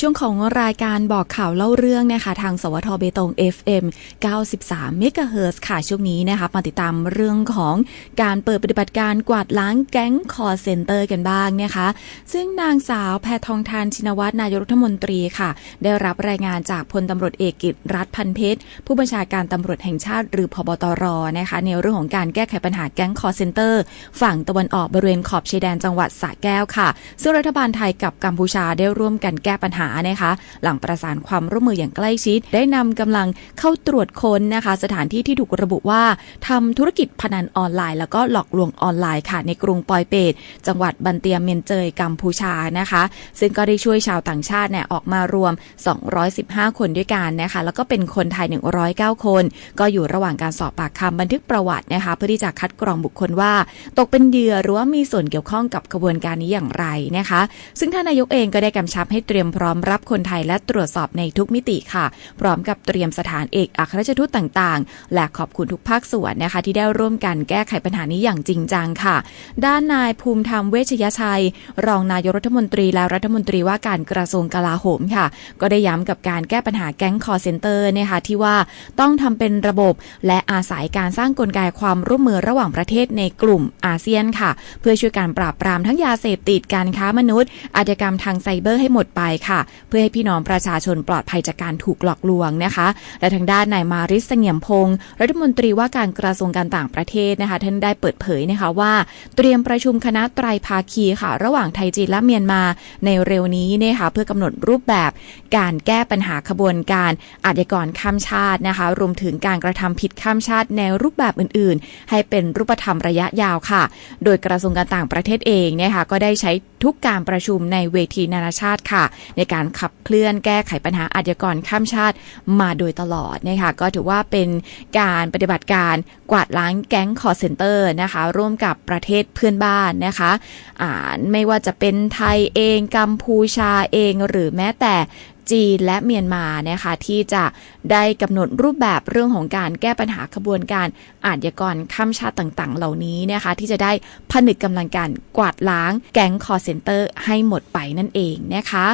ช่วงของรายการบอกข่าวเล่าเรื่องนะคะ ทางสวทเบตง FM 93 MHz ค่ะ ช่วงนี้นะคะมาติดตามเรื่องของการเปิดปฏิบัติการกวาดล้างแก๊งคอเซ็นเตอร์กันบ้างนะคะ ซึ่งนางสาวแพทองทานชินวัตรนายกรัฐมนตรีค่ะ ได้รับรายงานจากพลตำรวจเอกกิตรัฐพันเพชร ผู้บัญชาการตำรวจแห่งชาติหรือพบตรนะคะ ในเรื่องของการแก้ไขปัญหาแก๊งคอเซ็นเตอร์ฝั่งตะวันออกบริเวณขอบชายแดนจังหวัดสระแก้วค่ะ ซึ่งรัฐบาลไทยกับกัมพูชาได้ร่วมกันแก้ปัญหานะคะหลังประสานความร่วมมืออย่างใกล้ชิด ได้นำกำลังเข้าตรวจค้นนะคะ สถานที่ที่ถูกระบุว่าทำธุรกิจพนันออนไลน์ แล้วก็หลอกลวงออนไลน์ค่ะ ในกรุงปอยเปตจังหวัดบันเตียเมียนเจยกัมพูชานะคะ ซึ่งก็ได้ช่วยชาวต่างชาติเนี่ยออกมารวม 215 คนด้วยกันนะคะ แล้วก็เป็นคนไทย 109 คน ก็อยู่ระหว่างการสอบปากคำบันทึกประวัตินะคะ เพื่อที่จะคัดกรองบุคคลว่า ตกเป็นเหยื่อหรือว่ามีส่วนเกี่ยวข้องกับขบวนการนี้อย่างไรนะคะ ซึ่งท่านนายกเองก็ได้กำชับให้เตรียมพร้อมรับคนไทยและตรวจสอบในทุกมิติค่ะ พร้อมกับเตรียมสถานเอกอัครราชทูตต่างๆ และขอบคุณทุกภาคส่วนนะคะ ที่ได้ร่วมกันแก้ไขปัญหานี้อย่างจริงจังค่ะ ด้านนายภูมิธรรมเวชยชัย รองนายกรัฐมนตรีและรัฐมนตรีว่าการกระทรวงกลาโหมค่ะ ก็ได้ย้ำกับการแก้ปัญหาแก๊งคอเซ็นเตอร์นะคะที่ว่าต้องทำเป็นระบบและอาศัยการสร้างกลไกความร่วมมือระหว่างประเทศในกลุ่มอาเซียนค่ะ เพื่อช่วยการปราบปรามทั้งยาเสพติดการค้ามนุษย์อาชญากรรมทางไซเบอร์ให้หมดไปค่ะเพื่อให้พี่น้องประชาชนปลอดภัยจากการถูกหลอกลวงนะคะ และทางด้านนายมาริสเสงี่ยมพงศ์รัฐมนตรีว่าการกระทรวงการต่างประเทศนะคะท่านได้เปิดเผยนะคะว่า เตรียมประชุมคณะไตรภาคีค่ะ ระหว่างไทยจีนและเมียนมาในเร็วนี้นะคะเพื่อกำหนดรูปแบบการแก้ปัญหาขบวนการอาชญากรข้ามชาตินะคะ รวมถึงการกระทำผิดข้ามชาติในรูปแบบอื่น ๆ ให้เป็นรูปธรรมระยะยาวค่ะ โดยกระทรวงการต่างประเทศเองนะคะก็ได้ใช้ทุกการประชุมในเวทีนานาชาติค่ะ ในการขับเคลื่อนแก้ไขปัญหาอาชญากรข้ามชาติมาโดยตลอดนะคะก็ถือว่าเป็นการปฏิบัติการกวาดล้างแก๊งคอร์เซนเตอร์นะคะร่วมกับประเทศเพื่อนบ้านนะคะอ่าไม่ว่าจะเป็นไทยเองกัมพูชาเองหรือแม้แต่จีนและเมียนมานะคะที่จะได้กำหนดรูปแบบเรื่องของการแก้ปัญหาขบวนการอาชญากรข้ามชาติต่างๆ เหล่านี้นะคะที่จะได้ผนึกกำลังการกวาดล้างแก๊งคอร์เซนเตอร์ให้หมดไปนั่นเองนะคะ